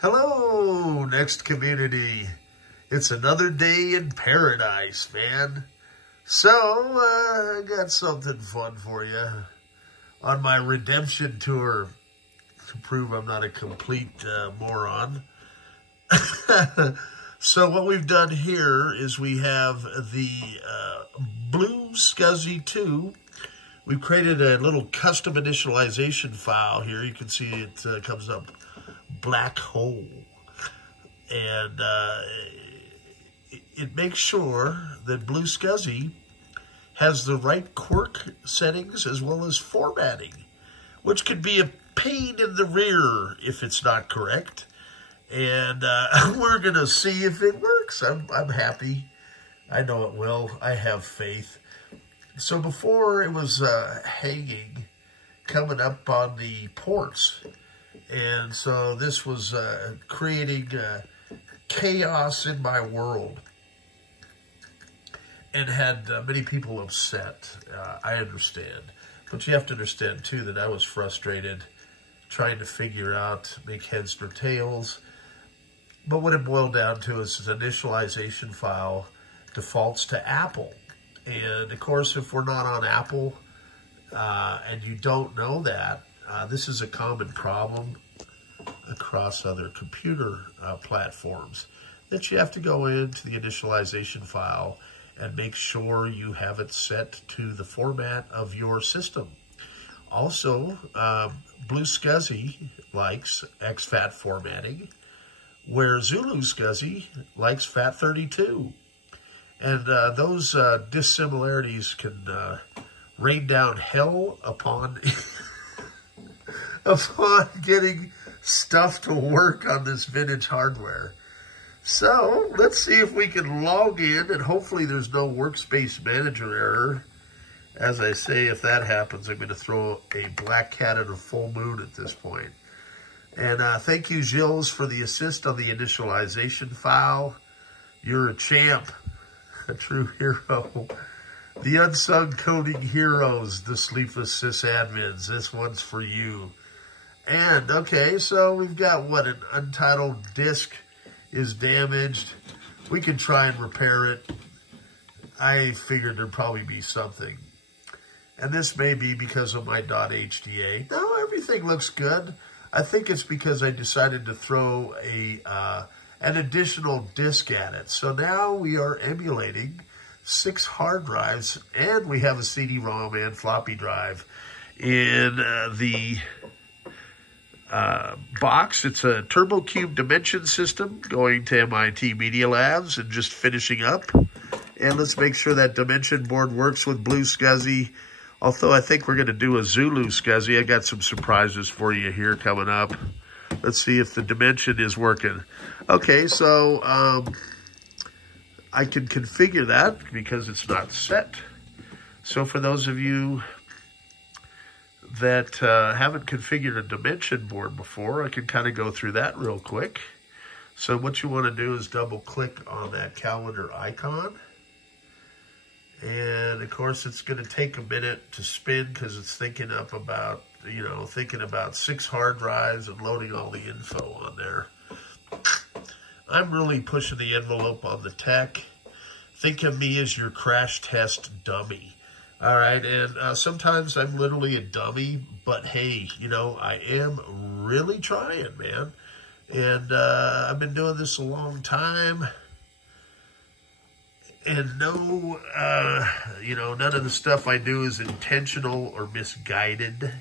Hello, NeXT community. It's another day in paradise, man. So, I got something fun for you on my redemption tour to prove I'm not a complete moron. So what we've done here is we have the Blue SCSI 2. We've created a little custom initialization file here. You can see it comes up black hole. And it makes sure that Blue SCSI has the right quirk settings as well as formatting, which could be a pain in the rear if it's not correct. And we're going to see if it works. I'm happy. I know it will. I have faith. So before it was hanging, coming up on the ports. And so this was creating chaos in my world. And had many people upset. I understand. But you have to understand, too, that I was frustrated trying to figure out, make heads or tails. But what it boiled down to is an initialization file defaults to Apple. And, of course, if we're not on Apple and you don't know that, this is a common problem across other computer platforms, that you have to go into the initialization file and make sure you have it set to the format of your system. Also, Blue SCSI likes exfat formatting, where Zulu SCSI likes FAT32. And those dissimilarities can rain down hell upon, upon getting stuff to work on this vintage hardware. So let's see if we can log in, and hopefully there's no workspace manager error. As I say, if that happens, I'm going to throw a black cat at a full moon at this point. And thank you, Gilles, for the assist on the initialization file. You're a champ, a true hero. The unsung coding heroes, the sleepless sysadmins. This one's for you. And, okay, so we've got, what, an untitled disk is damaged. We can try and repair it. I figured there'd probably be something. And this may be because of my .hda. No, everything looks good. I think it's because I decided to throw an additional disk at it. So now we are emulating 6 hard drives, and we have a CD-ROM and floppy drive in the box. It's a TurboCube Dimension system going to MIT Media Labs and just finishing up. And let's make sure that Dimension board works with Blue SCSI. Although I think we're going to do a Zulu SCSI. I got some surprises for you here coming up. Let's see if the Dimension is working. Okay, so I can configure that because it's not set. So for those of you that haven't configured a Dimension board before, I can kind of go through that real quick. So what you want to do is double click on that calendar icon. And of course it's going to take a minute to spin because it's thinking up about, thinking about 6 hard drives and loading all the info on there. I'm really pushing the envelope on the tech. Think of me as your crash test dummy. All right, and sometimes I'm literally a dummy, but hey, I am really trying, man. And I've been doing this a long time. And no, none of the stuff I do is intentional or misguided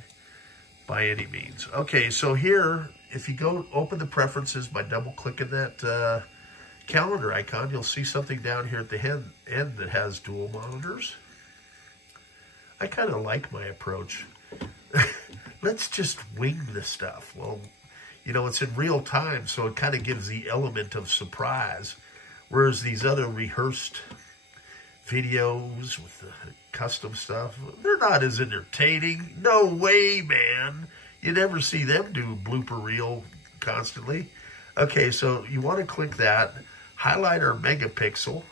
by any means. Okay, so here, if you go open the preferences by double-clicking that calendar icon, you'll see something down here at the end that has dual monitors. I kind of like my approach. Let's just wing this stuff. Well, it's in real time, so it kind of gives the element of surprise. Whereas these other rehearsed videos with the custom stuff, they're not as entertaining. No way, man. You never see them do blooper reel constantly. Okay, so you want to click that, highlight our megapixel.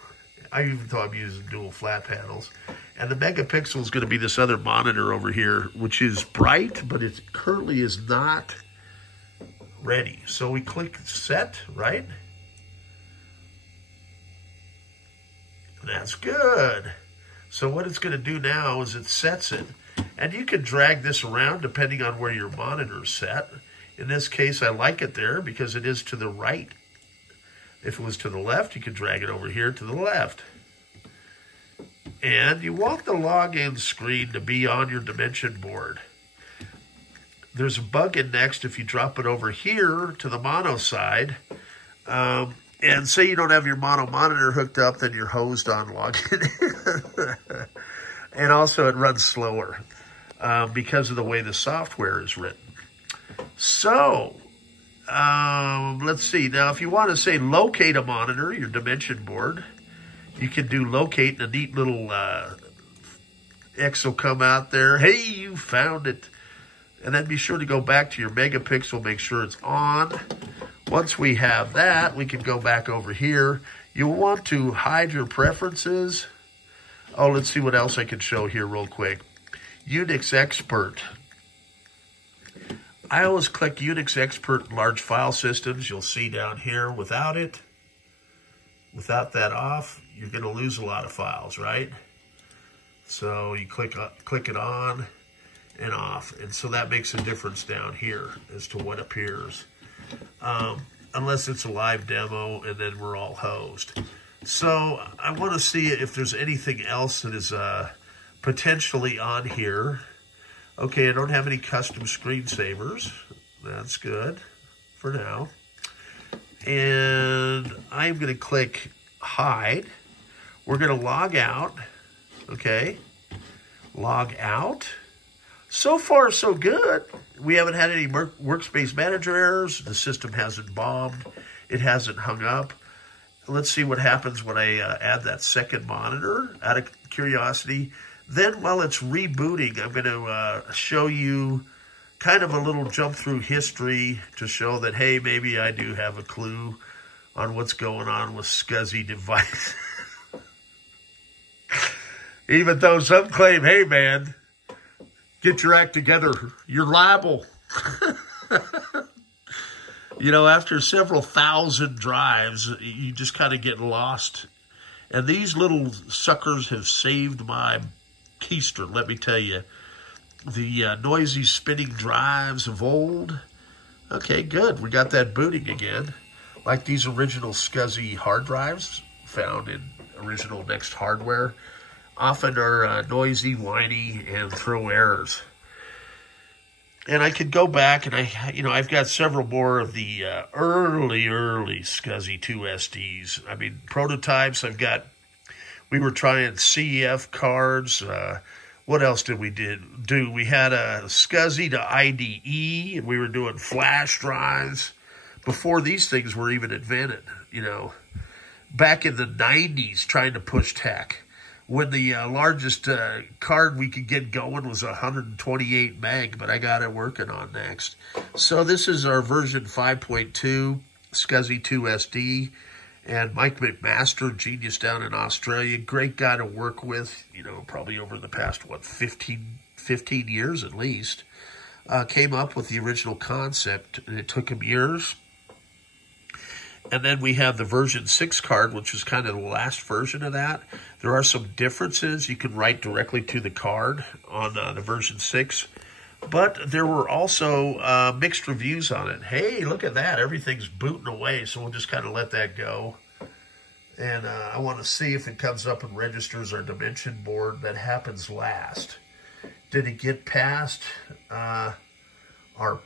Even though I'm using dual flat panels. And the megapixel is going to be this other monitor over here, which is bright, but it currently is not ready. So we click set, right? That's good. So what it's going to do now is it sets it. And you can drag this around depending on where your monitor is set. In this case, I like it there because it is to the right. If it was to the left, you could drag it over here to the left. And you want the login screen to be on your dimension board. There's a bug in NeXT if you drop it over here to the mono side. And say you don't have your mono monitor hooked up, then you're hosed on login. And also it runs slower because of the way the software is written. So, let's see. Now, if you want to say locate a monitor, your dimension board, you can do locate, and a neat little X will come out there. Hey, you found it. And then be sure to go back to your megapixel, make sure it's on. Once we have that, we can go back over here. You'll want to hide your preferences. Oh, let's see what else I can show here real quick. Unix Expert. I always click Unix Expert large file systems. You'll see down here without it, without that off, you're going to lose a lot of files, right? So you click it on and off. And so that makes a difference down here as to what appears. Unless it's a live demo and then we're all hosed. So I want to see if there's anything else that is potentially on here. Okay, I don't have any custom screensavers. That's good for now. And I'm going to click hide. We're going to log out. Okay, log out. So far, so good. We haven't had any workspace manager errors. The system hasn't bombed. It hasn't hung up. Let's see what happens when I add that second monitor out of curiosity. Then while it's rebooting, I'm going to show you kind of a little jump through history to show that, hey, maybe I do have a clue on what's going on with SCSI devices. Even though some claim, hey, man, get your act together. You're liable. You know, after several thousand drives, you just kind of get lost. And these little suckers have saved my keister, let me tell you. The noisy spinning drives of old. Okay, good. We got that booting again. Like these original SCSI hard drives found in original NeXT hardware. Often are noisy, whiny, and throw errors. And I could go back and I've got several more of the early SCSI 2SDs. I mean, prototypes. We were trying CEF cards. What else did we do? We had a SCSI to IDE, and we were doing flash drives before these things were even invented, you know. Back in the 90s, trying to push tech. When the largest card we could get going was 128 meg, but I got it working on NeXT. So this is our version 5.2 SCSI 2SD, and Mike McMaster, genius down in Australia, great guy to work with, you know, probably over the past, 15 years at least, came up with the original concept, and it took him years. And then we have the version 6 card, which is kind of the last version of that. There are some differences. You can write directly to the card on the version 6. But there were also mixed reviews on it. Hey, look at that. Everything's booting away, so we'll just kind of let that go. And I want to see if it comes up and registers our dimension board that happens last. Did it get past our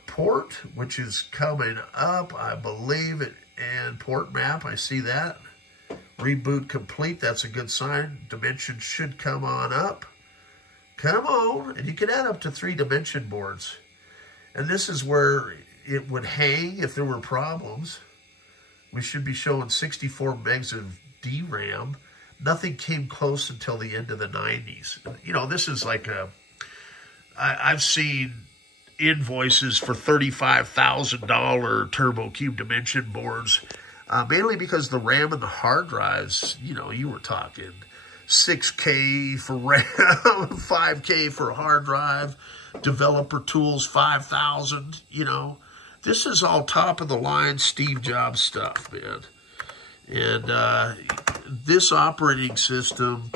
port, which is coming up? I believe it. And port map, I see that. Reboot complete, that's a good sign. Dimension should come on up. Come on, and you can add up to 3 dimension boards. And this is where it would hang if there were problems. We should be showing 64 megs of DRAM. Nothing came close until the end of the 90s. You know, this is like I've seen invoices for $35,000 Turbo Cube dimension boards, mainly because the RAM and the hard drives, you know, you were talking 6K for RAM, 5K for a hard drive, developer tools 5,000, you know, This is all top-of-the-line Steve Jobs stuff, man. And this operating system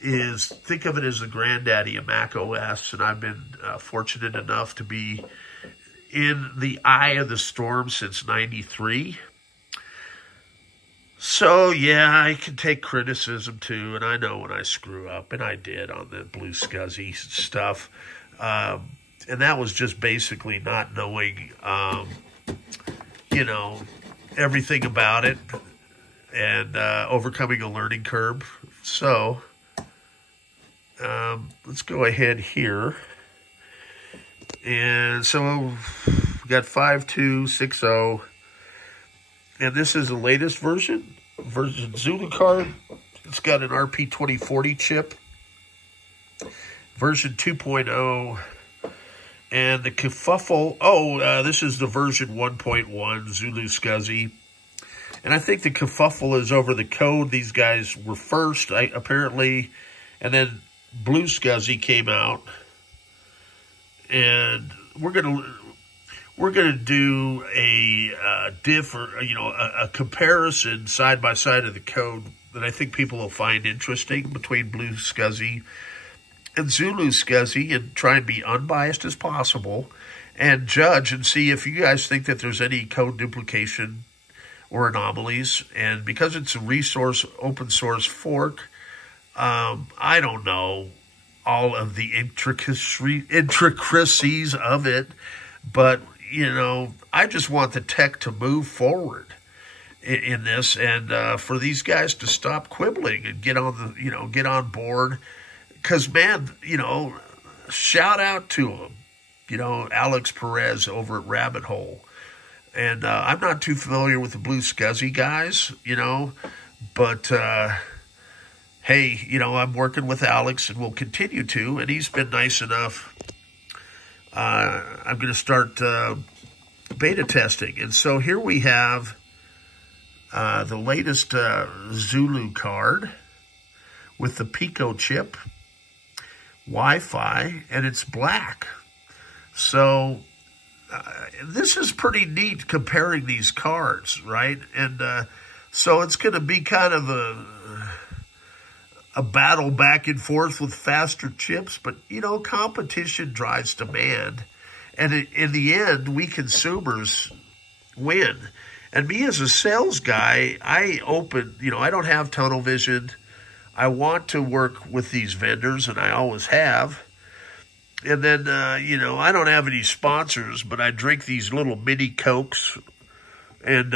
is, think of it as the granddaddy of Mac OS, and I've been fortunate enough to be in the eye of the storm since '93. So, yeah, I can take criticism, too, and I know when I screw up, and I did on the Blue SCSI stuff. And that was just basically not knowing, you know, everything about it and overcoming a learning curve. So, let's go ahead here. And so, we got 5.2.6.0. And this is the latest version Zulu card. It's got an RP2040 chip. Version 2.0. And the kerfuffle, this is the version 1.1 Zulu SCSI. And I think the kerfuffle is over the code. These guys were first, apparently. And then Blue SCSI came out. And we're gonna do a diff, or a comparison side by side of the code that I think people will find interesting between Blue SCSI and Zulu SCSI, and try and be unbiased as possible and judge and see if you guys think that there's any code duplication or anomalies. And because it's a resource open source fork, I don't know all of the intricacies of it, but I just want the tech to move forward in this, and for these guys to stop quibbling and get on the, get on board. Because, man, shout out to him, Alex Perez over at Rabbit Hole. And I'm not too familiar with the Blue SCSI guys, but hey, I'm working with Alex and will continue to, and he's been nice enough. I'm going to start beta testing. And so here we have the latest Zulu card with the Pico chip, Wi-Fi, and it's black. So this is pretty neat comparing these cards, right? And so it's going to be kind of a battle back and forth with faster chips, but competition drives demand, and in the end, we consumers win. And me as a sales guy, I don't have tunnel vision. I want to work with these vendors, and I always have. And then, I don't have any sponsors, but I drink these little mini Cokes. And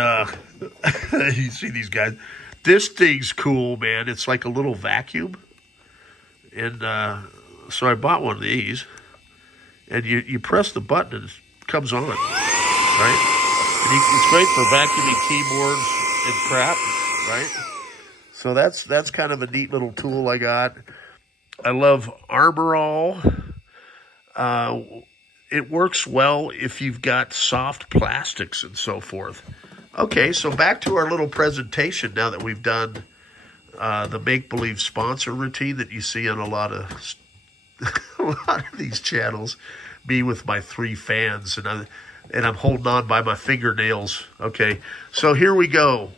you see these guys. This thing's cool, man. It's like a little vacuum. And so I bought one of these. And you press the button, and it comes on, right? And it's great for vacuuming keyboards and crap, right? So that's kind of a neat little tool I got. I love Armor All. It works well if you've got soft plastics and so forth. Okay, so back to our little presentation now that we've done the make-believe sponsor routine that you see on a lot of these channels. Me with my 3 fans, and I'm holding on by my fingernails. Okay, so here we go.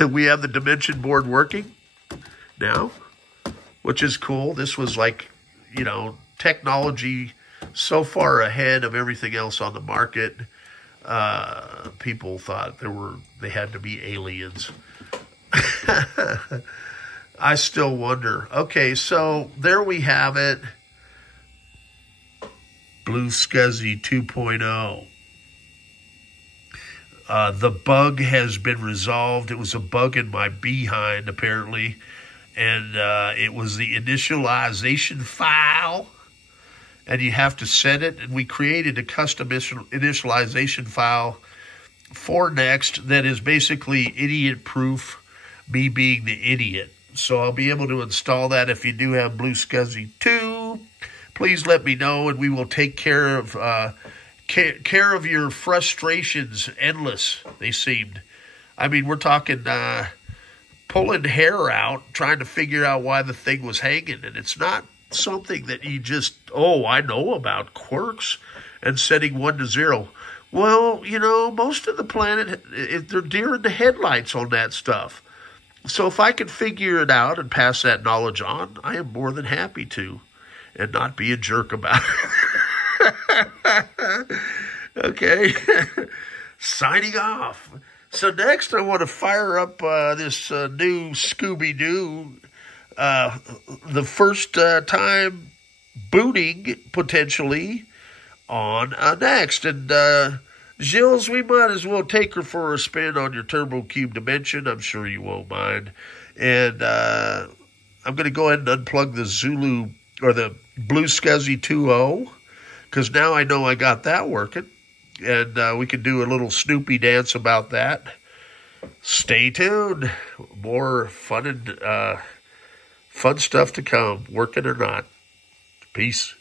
We have the dimension board working now, which is cool. This was like, technology so far ahead of everything else on the market. People thought they had to be aliens. I still wonder. Okay, so there we have it. Blue SCSI 2.0. The bug has been resolved. It was a bug in my behind, apparently. And it was the initialization file. And you have to set it. And we created a custom initialization file for NeXT that is basically idiot-proof, me being the idiot. So I'll be able to install that. If you do have Blue SCSI 2, please let me know, and we will take care of your frustrations. Endless, they seemed. I mean, we're talking pulling hair out, trying to figure out why the thing was hanging. And it's not something that you just, I know about quirks and setting 1 to 0. Well, you know, most of the planet, they're deer in the headlights on that stuff. So if I can figure it out and pass that knowledge on, I am more than happy to, and not be a jerk about it. Okay, signing off. So next I want to fire up this new Scooby-Doo, the first time booting, potentially, on NeXT. And Gilles, we might as well take her for a spin on your Turbo Cube Dimension. I'm sure you won't mind. And I'm going to go ahead and unplug the Zulu, or the Blue SCSI 2.0, because now I know I got that working. And we can do a little Snoopy dance about that. Stay tuned. More fun and fun stuff to come, working or not. Peace.